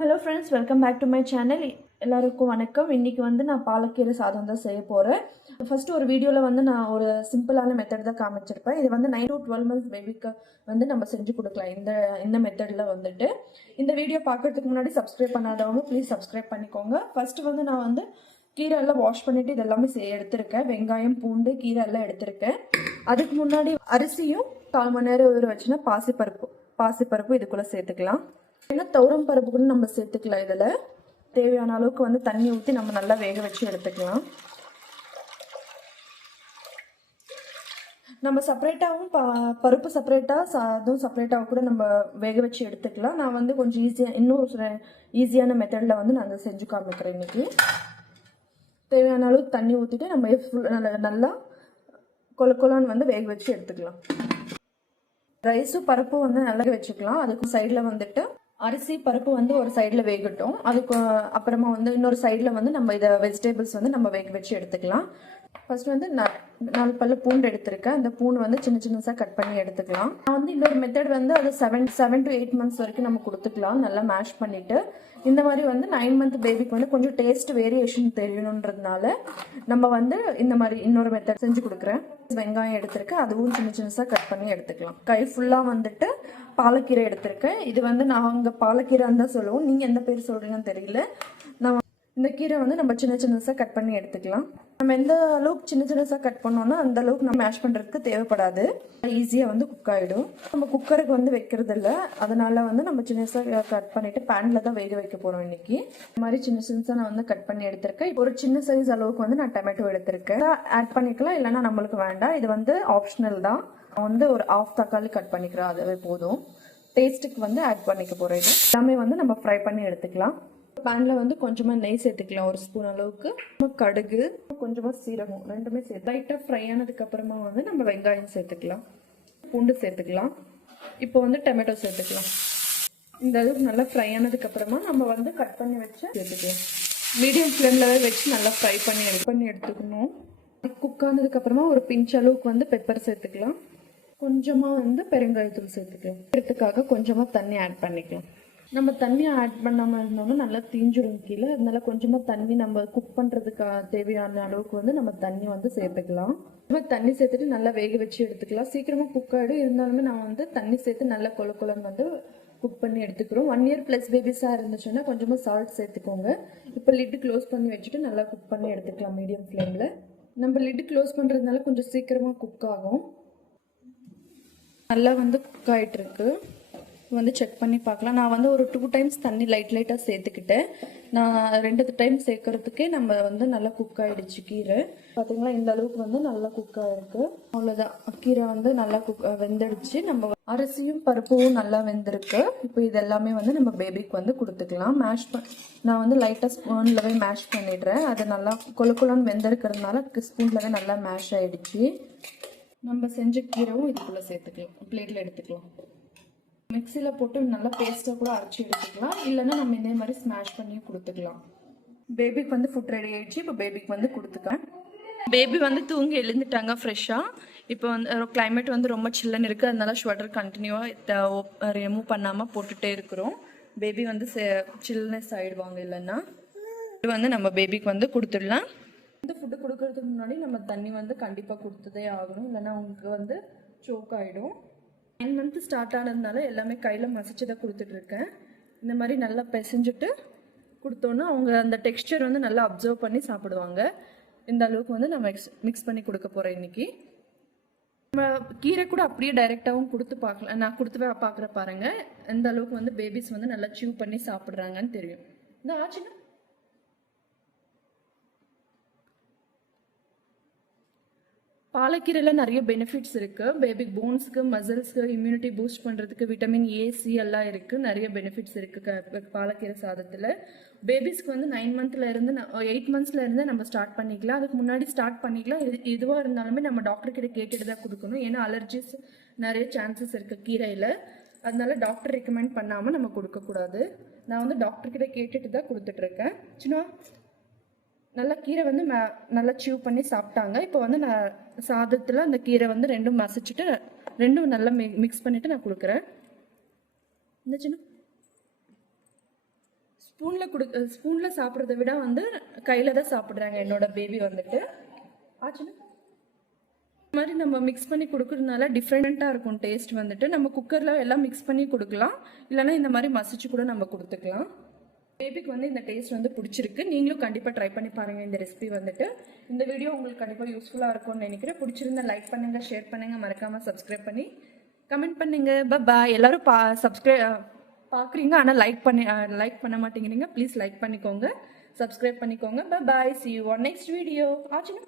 Hello friends, welcome back to my channel. எல்லாருக்கும் வணக்கம். இன்றைக்கி வந்து நான் பாலக்கீரை சாதம் தான் செய்ய போகிறேன். ஃபஸ்ட்டு ஒரு வீடியோவில் வந்து நான் ஒரு சிம்பிளான மெத்தட் தான் காமிச்சிருப்பேன். இது வந்து 9 to 12 months பேபிக்கு வந்து நம்ம செஞ்சு கொடுக்கலாம். இந்த மெத்தடில் வந்துட்டு இந்த வீடியோ பார்க்குறதுக்கு முன்னாடி சப்ஸ்கிரைப் பண்ணாதவங்க ப்ளீஸ் சப்ஸ்கிரைப் பண்ணிக்கோங்க. ஃபஸ்ட்டு வந்து நான் வந்து கீரை எல்லாம் வாஷ் பண்ணிவிட்டு இதெல்லாமே எடுத்திருக்கேன். வெங்காயம், பூண்டு, கீரை எல்லாம் எடுத்திருக்கேன். அதுக்கு முன்னாடி அரிசியும் 1/4 மணி நேரம் ஊற வச்சுன்னா பாசிப்பருப்பு இதுக்குள்ளே சேர்த்துக்கலாம். ஏன்னா துவரம் பருப்பு கூட நம்ம சேர்த்துக்கலாம். இதில் தேவையான அளவுக்கு வந்து தண்ணி ஊற்றி நம்ம நல்லா வேக வச்சு எடுத்துக்கலாம். நம்ம செப்பரேட்டாகவும் பருப்பு செப்பரேட்டாக அதுவும் செப்பரேட்டாக கூட நம்ம வேக வச்சு எடுத்துக்கலாம். நான் வந்து கொஞ்சம் இன்னும் ஈஸியான மெத்தடில் வந்து நான் அதை செஞ்சு காமிக்கிறேன். இன்றைக்கி தேவையான அளவுக்கு தண்ணி ஊற்றிட்டு நம்ம நல்லா கொலன்னு வந்து வேக வச்சு எடுத்துக்கலாம். ரைஸும் பருப்பும் வந்து நல்லா வச்சுக்கலாம். அதுக்கு சைடில் வந்துட்டு அரிசி பருப்பு வந்து ஒரு சைடில் வேகட்டும். அதுக்கு அப்புறமா வந்து இன்னொரு சைடில் வந்து நம்ம இதை வெஜிடபிள்ஸ் வந்து நம்ம வேக வச்சு எடுத்துக்கலாம். ஃபர்ஸ்ட் வந்து 4 பல்லு பூண்டு எடுத்திருக்கேன். அந்த பூண்டு வந்து சின்னசாக கட் பண்ணி எடுத்துக்கலாம். நான் வந்து இன்னொரு மெத்தட் வந்து அது 7 to 8 months வரைக்கும் நம்ம கொடுத்துக்கலாம். நல்லா மேஷ் பண்ணிவிட்டு இந்த மாதிரி வந்து 9 month பேபிக்கு வந்து கொஞ்சம் டேஸ்ட் வேரியேஷன் தெரியணுன்றதுனால நம்ம வந்து இந்த மாதிரி இன்னொரு மெத்தட் செஞ்சு கொடுக்குறேன். வெங்காயம் எடுத்திருக்கேன், அதுவும் சின்னசாக கட் பண்ணி எடுத்துக்கலாம். கை ஃபுல்லாக வந்துட்டு பாலக்கீரை எடுத்திருக்கேன். இது வந்து நாங்கள் பாலக்கீரைன்னு தான் சொல்லுவோம், நீங்கள் எந்த பேர் சொல்கிறீங்கன்னு தெரியல. நான் இந்த கீரை வந்து நம்ம சின்னசாக கட் பண்ணி எடுத்துக்கலாம். நம்ம எந்த அளவுக்கு சின்னசாக கட் பண்ணோம்னா அந்த அளவுக்கு நம்ம மேஷ் பண்ணுறதுக்கு தேவைப்படாது. ஈஸியாக வந்து குக் ஆகிடும். நம்ம குக்கருக்கு வந்து வைக்கிறது இல்லை, அதனால வந்து நம்ம சின்னசாக கட் பண்ணிவிட்டு பேனில் தான் வேக வைக்க போகிறோம். இன்றைக்கி இந்த மாதிரி சின்னசாக நான் வந்து கட் பண்ணி எடுத்திருக்கேன். இப்போ ஒரு சின்ன சைஸ் அளவுக்கு வந்து நான் டொமேட்டோ எடுத்திருக்கேன். ஆட் பண்ணிக்கலாம், இல்லைன்னா நம்மளுக்கு வேண்டாம். இது வந்து ஆப்ஷனல் தான். நான் வந்து ஒரு 1/2 தக்காளி கட் பண்ணிக்கிறேன், அதுவே போதும். டேஸ்ட்டுக்கு வந்து ஆட் பண்ணிக்க போகிறேன். இது எல்லாமே வந்து நம்ம ஃப்ரை பண்ணி எடுத்துக்கலாம். பேனில் வந்து கொஞ்சமாக நெய் சேர்த்துக்கலாம், ஒரு ஸ்பூன் அளவுக்கு. கடுகு, கொஞ்சமாக சீரகம், ரெண்டுமே சேர்த்து லைட்டாக ஃப்ரை ஆனதுக்கப்புறமா வந்து நம்ம வெங்காயம் சேர்த்துக்கலாம், பூண்டு சேர்த்துக்கலாம். இப்போ வந்து டொமேட்டோ சேர்த்துக்கலாம். இந்த அளவுக்கு நல்லா ஃப்ரை ஆனதுக்கப்புறமா நம்ம வந்து கட் பண்ணி வச்சு சேர்த்துக்கலாம். மீடியம் ஃப்ளேமில் வச்சு நல்லா ஃப்ரை பண்ணி எடுத்துக்கணும். குக் ஆனதுக்கப்புறமா ஒரு பிஞ்ச் அளவுக்கு வந்து பெப்பர் சேர்த்துக்கலாம். கொஞ்சமாக வந்து பெருங்காயத்தூள் சேர்த்துக்கலாம். இதுக்காக கொஞ்சமாக தண்ணி ஆட் பண்ணிக்கலாம். நம்ம தண்ணி ஆட் பண்ணாமல் இருந்தோம்னா நல்லா தீஞ்சிடும் கீழே. அதனால கொஞ்சமாக தண்ணி நம்ம குக் பண்ணுறதுக்கு தேவையான அளவுக்கு வந்து நம்ம தண்ணி வந்து சேர்த்துக்கலாம். தண்ணி சேர்த்துட்டு நல்லா வேக வச்சு எடுத்துக்கலாம். சீக்கிரமாக குக் ஆகிடும். இருந்தாலுமே நான் வந்து தண்ணி சேர்த்து நல்லா கொலன்னு வந்து குக் பண்ணி எடுத்துக்கிறோம். 1 year plus பேபிஸாக இருந்துச்சுன்னா கொஞ்சமாக சால்ட் சேர்த்துக்கோங்க. இப்போ லிட்டு க்ளோஸ் பண்ணி வச்சுட்டு நல்லா குக் பண்ணி எடுத்துக்கலாம் மீடியம் ஃப்ளேமில். நம்ம லிட்டு க்ளோஸ் பண்ணுறதுனால கொஞ்சம் சீக்கிரமாக குக் ஆகும். நல்லா வந்து குக் ஆகிட்டுருக்கு. வந்து செக் பண்ணி பார்க்கலாம். நான் வந்து ஒரு 2 times தண்ணி லைட்டாக சேர்த்துக்கிட்டேன். நான் 2 time சேர்க்கறதுக்கே நம்ம வந்து நல்லா குக் ஆகிடுச்சு கீரை. பார்த்தீங்களா, இந்த அளவுக்கு வந்து நல்லா குக் ஆகிருக்கு. அவ்வளோதான், கீரை வந்து நல்லா வெந்துடுச்சு. நம்ம அரிசியும் பருப்பும் நல்லா வெந்திருக்கு. இப்போ இது எல்லாமே வந்து நம்ம பேபிக்கு வந்து கொடுத்துக்கலாம். நான் வந்து லைட்டாக ஸ்பூன்லவே மேஷ் பண்ணிடுறேன். அது நல்லா கொலன்னு வெந்திருக்கிறதுனால ஸ்பூன்லவே நல்லா மேஷ் ஆகிடுச்சு. நம்ம செஞ்ச கீரைவும் இதுக்குள்ளே சேர்த்துக்கலாம். பிளேட்டில் எடுத்துக்கலாம். மிக்சியில் போட்டு நல்லா பேஸ்ட்டாக கூட அரைச்சி எடுத்துக்கலாம், இல்லைன்னா நம்ம இதே மாதிரி ஸ்மாஷ் பண்ணி கொடுத்துக்கலாம். பேபிக்கு வந்து ஃபுட் ரெடி ஆகிடுச்சு. இப்போ பேபிக்கு வந்து கொடுத்துக்கலாம். பேபி வந்து தூங்கி எழுந்துட்டாங்க ஃப்ரெஷ்ஷாக. இப்போ வந்து கிளைமேட் வந்து ரொம்ப சில்லுன்னு இருக்குது, அதனால ஸ்வெட்டர் கண்டினியூவாக ரிமூவ் பண்ணாமல் போட்டுகிட்டே இருக்கிறோம். பேபி வந்து சில்னஸ் ஆகிடுவாங்க இல்லைன்னா. இது வந்து நம்ம பேபிக்கு வந்து கொடுத்துடலாம். இந்த ஃபுட்டு கொடுக்கறதுக்கு முன்னாடி நம்ம தண்ணி வந்து கண்டிப்பாக கொடுத்ததே ஆகணும், இல்லைன்னா அவங்களுக்கு வந்து சோக் ஆகிடும். 9 month ஸ்டார்ட் ஆனதுனால எல்லாமே கையில் மசிச்சு தான் கொடுத்துட்ருக்கேன். இந்த மாதிரி நல்லா பிசைஞ்சிட்டு கொடுத்தோன்னா அவங்க அந்த டெக்ஸ்சர் வந்து நல்லா அப்சர்வ் பண்ணி சாப்பிடுவாங்க. இந்த அளவுக்கு வந்து நான் மிக்ஸ் பண்ணி கொடுக்க போகிறேன் இன்றைக்கி. நம்ம கீரை கூட அப்படியே டைரெக்டாகவும் கொடுத்து பார்க்கலாம். நான் கொடுத்து பார்க்குற பாருங்கள், எந்த அளவுக்கு வந்து பேபிஸ் வந்து நல்லா சீவ் பண்ணி சாப்பிட்றாங்கன்னு தெரியும். இந்த ஆச்சுன்னா பாலக்கீரையில் நிறைய பெனிஃபிட்ஸ் இருக்குது. பேபி போன்ஸுக்கு, மசில்ஸ்க்கு, இம்யூனிட்டி பூஸ்ட் பண்ணுறதுக்கு, விட்டமின் A, C எல்லாம் இருக்குது. நிறைய பெனிஃபிட்ஸ் இருக்குது பாலக்கீரை சாதத்தில். பேபிஸ்க்கு வந்து 9 monthலேருந்து 8 monthsலேருந்து நம்ம ஸ்டார்ட் பண்ணிக்கலாம். அதுக்கு முன்னாடி ஸ்டார்ட் பண்ணிக்கலாம். இதுவாக இருந்தாலுமே நம்ம டாக்டர்கிட்ட கேட்டுட்டு தான் கொடுக்கணும். ஏன்னா அலர்ஜிஸ் நிறைய சான்சஸ் இருக்குது கீரையில். அதனால டாக்டர் ரெக்கமெண்ட் பண்ணாமல் நம்ம கொடுக்கக்கூடாது. நான் வந்து டாக்டர்கிட்ட கேட்டுட்டு தான் கொடுத்துட்ருக்கேன். சின்ன நல்லா கீரை வந்து நல்லா சீவ் பண்ணி சாப்பிட்டாங்க. இப்போ வந்து நான் சாதத்தில் அந்த கீரை வந்து ரெண்டும் மசிச்சுட்டு ரெண்டும் நல்லா மிக்ஸ் பண்ணிவிட்டு நான் கொடுக்குறேன். இந்த சின்ன ஸ்பூனில் சாப்பிட்றத விட வந்து கையில் தான் சாப்பிட்றாங்க என்னோட பேபி வந்துட்டு. ஆச்சுன்னா இந்த மாதிரி நம்ம மிக்ஸ் பண்ணி கொடுக்கறதுனால டிஃப்ரெண்ட்டாக இருக்கும் டேஸ்ட் வந்துட்டு. நம்ம குக்கரில் எல்லாம் மிக்ஸ் பண்ணி கொடுக்கலாம், இல்லைன்னா இந்த மாதிரி மசிச்சு கூட நம்ம கொடுத்துக்கலாம். பேபிக்கு வந்து இந்த டேஸ்ட் வந்து பிடிச்சிருக்கு. நீங்களும் கண்டிப்பாக ட்ரை பண்ணி பாருங்கள் இந்த ரெசிபி வந்துட்டு. இந்த வீடியோ உங்களுக்கு கண்டிப்பாக யூஸ்ஃபுல்லாக இருக்கும்னு நினைக்கிறேன். பிடிச்சிருந்தா லைக் பண்ணுங்கள், ஷேர் பண்ணுங்கள், மறக்காமல் சப்ஸ்கிரைப் பண்ணி கமெண்ட் பண்ணுங்கள். பாய். எல்லோரும் பார்க்குறீங்க, ஆனால் லைக் பண்ண மாட்டேங்கிறீங்க. ப்ளீஸ் லைக் பண்ணிக்கோங்க, சப்ஸ்கிரைப் பண்ணிக்கோங்க. பாய். See you on next video. ஆச்சுன்னா